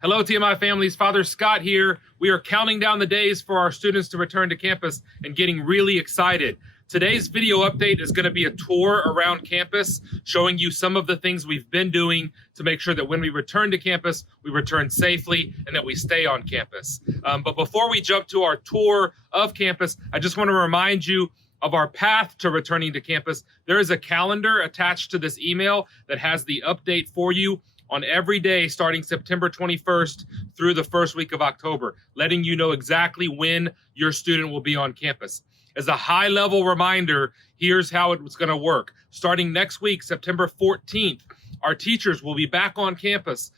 Hello, TMI families. Father Scott here. We are counting down the days for our students to return to campus and getting really excited. Today's video update is going to be a tour around campus, showing you some of the things we've been doing to make sure that when we return to campus, we return safely and that we stay on campus. But before we jump to our tour of campus, I just want to remind you of our path to returning to campus. There is a calendar attached to this email that has the update for you on every day starting September 21st through the first week of October, letting you know exactly when your student will be on campus. As a high-level reminder, here's how it's going to work. Starting next week, September 14th, our teachers will be back on campus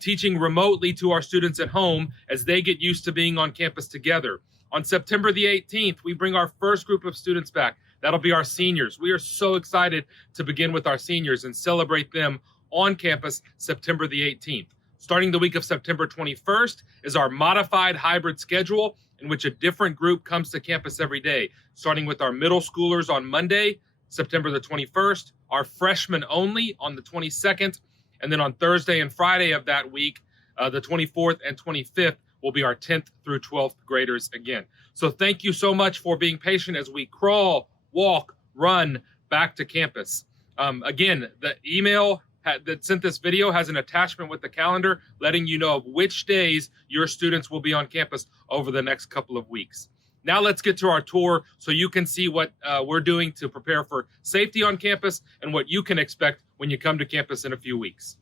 teaching remotely to our students at home as they get used to being on campus together. On September the 18th, we bring our first group of students back. That'll be our seniors. We are so excited to begin with our seniors and celebrate them on campus September the 18th. Starting the week of September 21st is our modified hybrid schedule in which a different group comes to campus every day, starting with our middle schoolers on Monday, September the 21st, our freshmen only on the 22nd, and then on Thursday and Friday of that week, the 24th and 25th, will be our 10th through 12th graders again. So thank you so much for being patient as we crawl, walk, run back to campus. Again, the email that sent this video has an attachment with the calendar letting you know of which days your students will be on campus over the next couple of weeks. Now let's get to our tour so you can see what we're doing to prepare for safety on campus and what you can expect when you come to campus in a few weeks.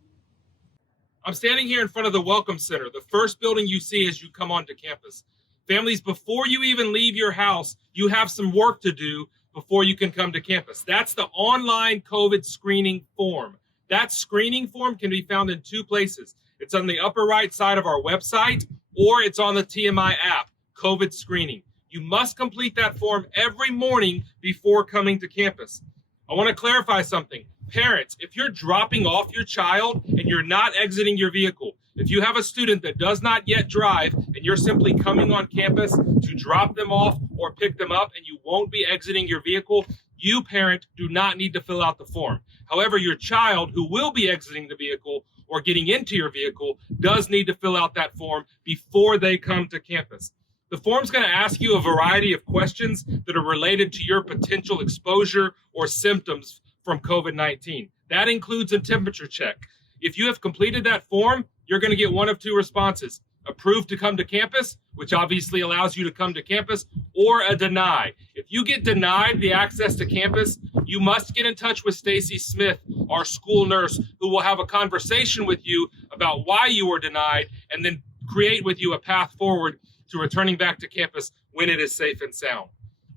I'm standing here in front of the Welcome Center, the first building you see as you come onto campus. Families, before you even leave your house, you have some work to do before you can come to campus. That's the online COVID screening form. That screening form can be found in two places. It's on the upper right side of our website, or it's on the TMI app, COVID screening. You must complete that form every morning before coming to campus. I want to clarify something. Parents, if you're dropping off your child and you're not exiting your vehicle, if you have a student that does not yet drive and you're simply coming on campus to drop them off or pick them up and you won't be exiting your vehicle, you, parent, do not need to fill out the form. However, your child who will be exiting the vehicle or getting into your vehicle does need to fill out that form before they come to campus. The form's going to ask you a variety of questions that are related to your potential exposure or symptoms from COVID-19. That includes a temperature check. If you have completed that form, you're going to get one of two responses: approved to come to campus, which obviously allows you to come to campus, or a deny. If you get denied the access to campus, you must get in touch with Stacy Smith, our school nurse, who will have a conversation with you about why you were denied and then create with you a path forward to returning back to campus when it is safe and sound.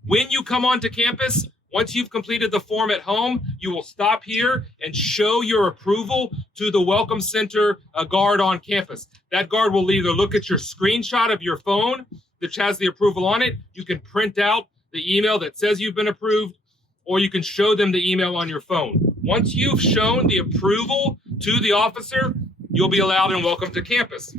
When you come onto campus, once you've completed the form at home, you will stop here and show your approval to the Welcome Center guard on campus. That guard will either look at your screenshot of your phone that has the approval on it. You can print out the email that says you've been approved, or you can show them the email on your phone. Once you've shown the approval to the officer, you'll be allowed and welcome to campus.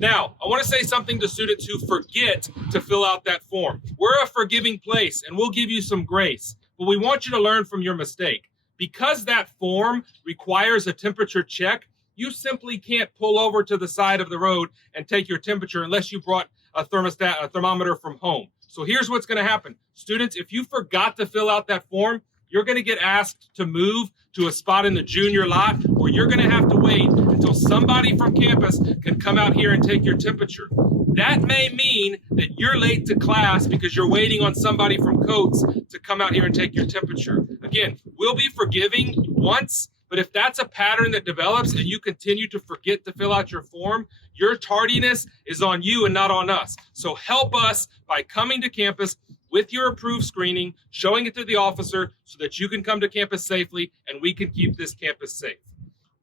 Now, I want to say something to students who forget to fill out that form. We're a forgiving place, and we'll give you some grace, but we want you to learn from your mistake. Because that form requires a temperature check, you simply can't pull over to the side of the road and take your temperature unless you brought a thermometer from home. So here's what's going to happen. Students, if you forgot to fill out that form, you're going to get asked to move to a spot in the junior lot, or you're going to have to wait until somebody from campus can come out here and take your temperature. That may mean that you're late to class because you're waiting on somebody from Coates to come out here and take your temperature. Again, we'll be forgiving once, but if that's a pattern that develops and you continue to forget to fill out your form, your tardiness is on you and not on us. So help us by coming to campus with your approved screening, showing it to the officer so that you can come to campus safely and we can keep this campus safe.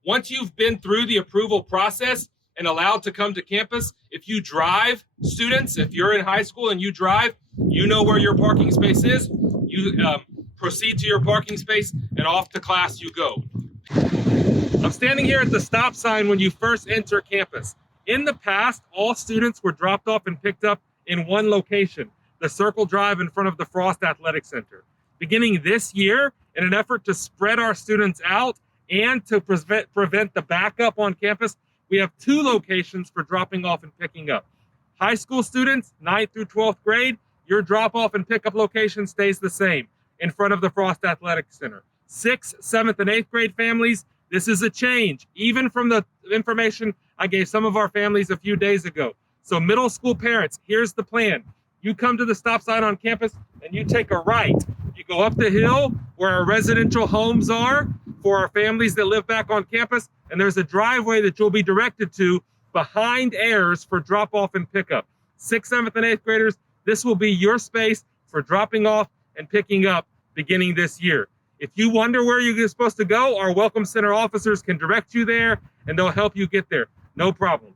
Once you've been through the approval process and allowed to come to campus, if you drive, students, if you're in high school and you drive, you know where your parking space is. You proceed to your parking space and off to class you go. I'm standing here at the stop sign when you first enter campus. In the past, all students were dropped off and picked up in one location, the Circle Drive in front of the Frost Athletic Center. Beginning this year, in an effort to spread our students out and to prevent the backup on campus, we have 2 locations for dropping off and picking up. High school students, 9th through 12th grade, your drop-off and pickup location stays the same in front of the Frost Athletic Center. 6th, 7th, and 8th grade families, this is a change, even from the information I gave some of our families a few days ago. So middle school parents, here's the plan. You come to the stop sign on campus and you take a right. You go up the hill where our residential homes are for our families that live back on campus, and there's a driveway that you'll be directed to behind Ayers for drop off and pickup. 6th, 7th, and 8th graders, this will be your space for dropping off and picking up beginning this year. If you wonder where you're supposed to go, our Welcome Center officers can direct you there and they'll help you get there. No problems.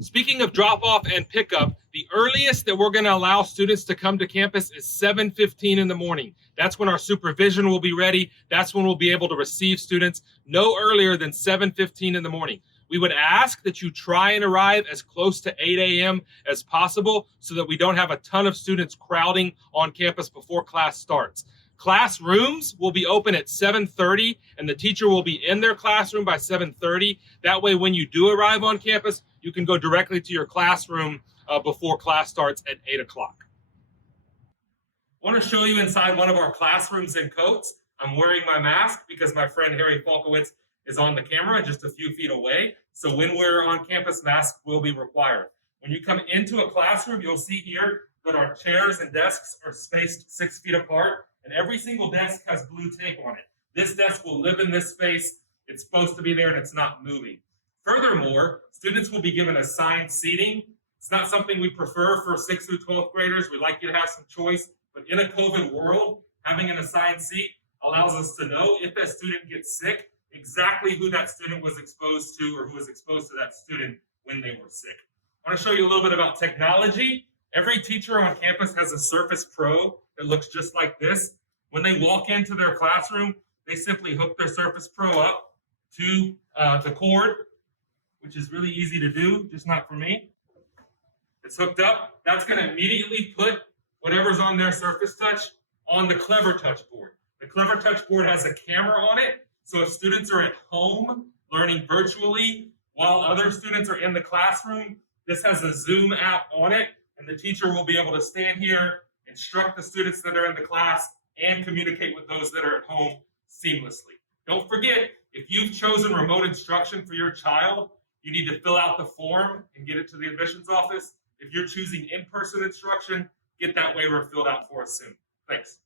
Speaking of drop off and pickup, the earliest that we're going to allow students to come to campus is 7:15 in the morning. That's when our supervision will be ready. That's when we'll be able to receive students no earlier than 7:15 in the morning. We would ask that you try and arrive as close to 8 a.m. as possible so that we don't have a ton of students crowding on campus before class starts. Classrooms will be open at 7:30 and the teacher will be in their classroom by 7:30. That way, when you do arrive on campus, you can go directly to your classroom before class starts at 8 o'clock. I want to show you inside one of our classrooms in Coates. I'm wearing my mask because my friend Harry Falkowitz is on the camera just a few feet away. So when we're on campus, masks will be required. When you come into a classroom, you'll see here that our chairs and desks are spaced 6 feet apart, and every single desk has blue tape on it. This desk will live in this space. It's supposed to be there and it's not moving. Furthermore, students will be given assigned seating. It's not something we prefer for 6th through 12th graders. We like you to have some choice, but in a COVID world, having an assigned seat allows us to know if a student gets sick, exactly who that student was exposed to or who was exposed to that student when they were sick. I want to show you a little bit about technology. Every teacher on campus has a Surface Pro that looks just like this. When they walk into their classroom, they simply hook their Surface Pro up to the cord, which is really easy to do, just not for me. It's hooked up. That's going to immediately put whatever's on their Surface Touch on the Clever Touch board. The Clever Touch board has a camera on it, so if students are at home learning virtually while other students are in the classroom, this has a Zoom app on it, and the teacher will be able to stand here, instruct the students that are in the class, and communicate with those that are at home seamlessly. Don't forget, if you've chosen remote instruction for your child, you need to fill out the form and get it to the admissions office. If you're choosing in-person instruction, get that waiver filled out for us soon. Thanks.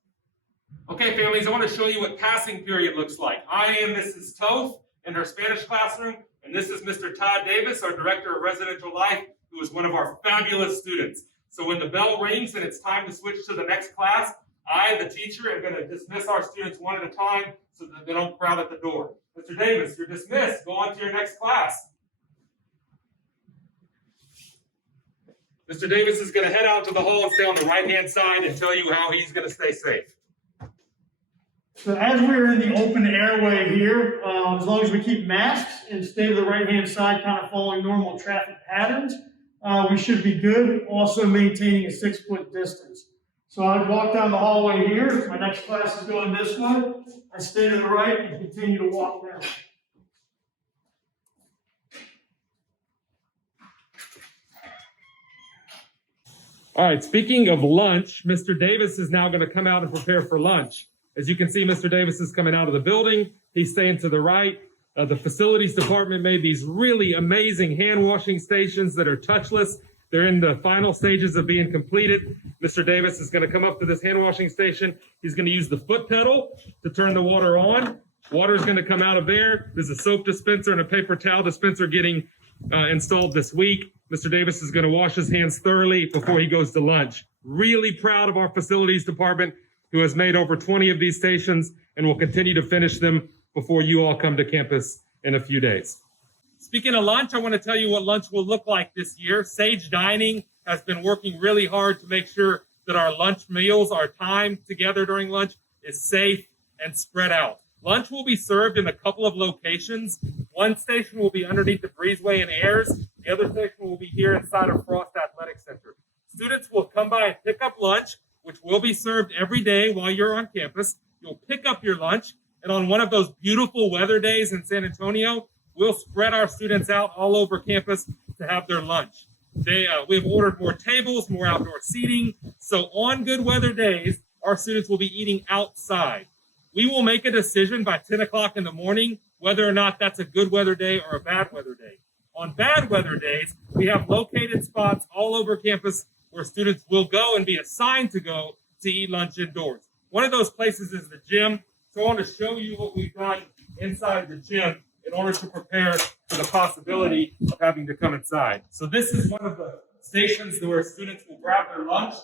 Okay, families, I want to show you what passing period looks like. I am Mrs. Toth in her Spanish classroom, and this is Mr. Todd Davis, our Director of Residential Life, who is one of our fabulous students. So when the bell rings and it's time to switch to the next class, I, the teacher, am going to dismiss our students one at a time so that they don't crowd at the door. Mr. Davis, you're dismissed. Go on to your next class. Mr. Davis is going to head out to the hall and stay on the right-hand side and tell you how he's going to stay safe. So as we're in the open airway here, as long as we keep masks and stay to the right-hand side, kind of following normal traffic patterns, we should be good, also maintaining a 6-foot distance. So I walk down the hallway here. My next class is going this way. I stay to the right and continue to walk down. All right, speaking of lunch, Mr. Davis is now going to come out and prepare for lunch. As you can see, Mr. Davis is coming out of the building. He's staying to the right. The facilities department made these really amazing hand washing stations that are touchless. They're in the final stages of being completed. Mr. Davis is going to come up to this hand washing station. He's going to use the foot pedal to turn the water on. Water is going to come out of there. There's a soap dispenser and a paper towel dispenser getting installed this week. Mr. Davis is going to wash his hands thoroughly before he goes to lunch. Really proud of our facilities department, who has made over 20 of these stations and will continue to finish them before you all come to campus in a few days. Speaking of lunch, I want to tell you what lunch will look like this year. Sage Dining has been working really hard to make sure that our lunch meals, our time together during lunch, is safe and spread out. Lunch will be served in a couple of locations. One station will be underneath the breezeway in Ayers. The other station will be here inside of Frost Athletic Center. Students will come by and pick up lunch, which will be served every day while you're on campus. You'll pick up your lunch, and on one of those beautiful weather days in San Antonio, we'll spread our students out all over campus to have their lunch. We've ordered more tables, more outdoor seating. So on good weather days, our students will be eating outside. We will make a decision by 10 o'clock in the morning whether or not that's a good weather day or a bad weather day. On bad weather days, we have located spots all over campus where students will go and be assigned to go to eat lunch indoors. One of those places is the gym. So I want to show you what we've done inside the gym in order to prepare for the possibility of having to come inside. So this is one of the stations where students will grab their lunch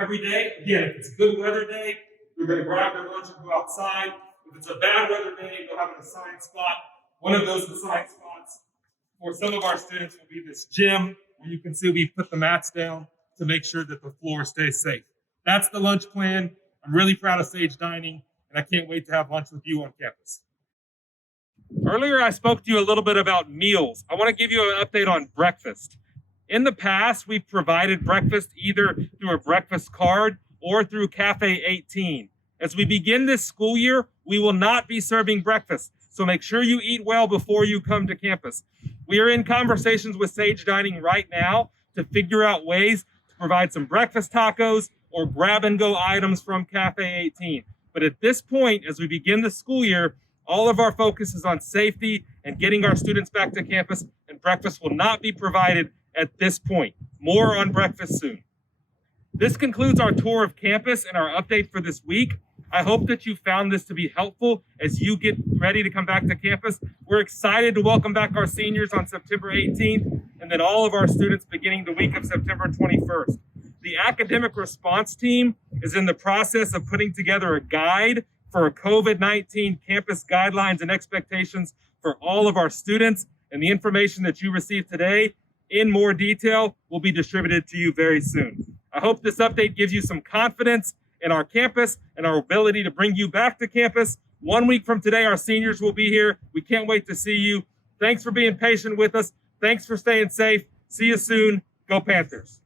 every day. Again, if it's a good weather day, they're going to grab their lunch and go outside. If it's a bad weather day, they'll have an assigned spot. One of those assigned spots for some of our students will be this gym, where you can see we put the mats down to make sure that the floor stays safe. That's the lunch plan. I'm really proud of Sage Dining, and I can't wait to have lunch with you on campus. Earlier, I spoke to you a little bit about meals. I want to give you an update on breakfast. In the past, we've provided breakfast either through a breakfast card or through Cafe 18. As we begin this school year, we will not be serving breakfast, so make sure you eat well before you come to campus. We are in conversations with Sage Dining right now to figure out ways to provide some breakfast tacos or grab-and-go items from Cafe 18. But at this point, as we begin the school year, all of our focus is on safety and getting our students back to campus, and breakfast will not be provided at this point. More on breakfast soon. This concludes our tour of campus and our update for this week. I hope that you found this to be helpful as you get ready to come back to campus. We're excited to welcome back our seniors on September 18th, and then all of our students beginning the week of September 21st. The academic response team is in the process of putting together a guide for COVID-19 campus guidelines and expectations for all of our students, and the information that you received today in more detail will be distributed to you very soon. I hope this update gives you some confidence in our campus and our ability to bring you back to campus. 1 week from today, our seniors will be here. We can't wait to see you. Thanks for being patient with us. Thanks for staying safe. See you soon. Go Panthers.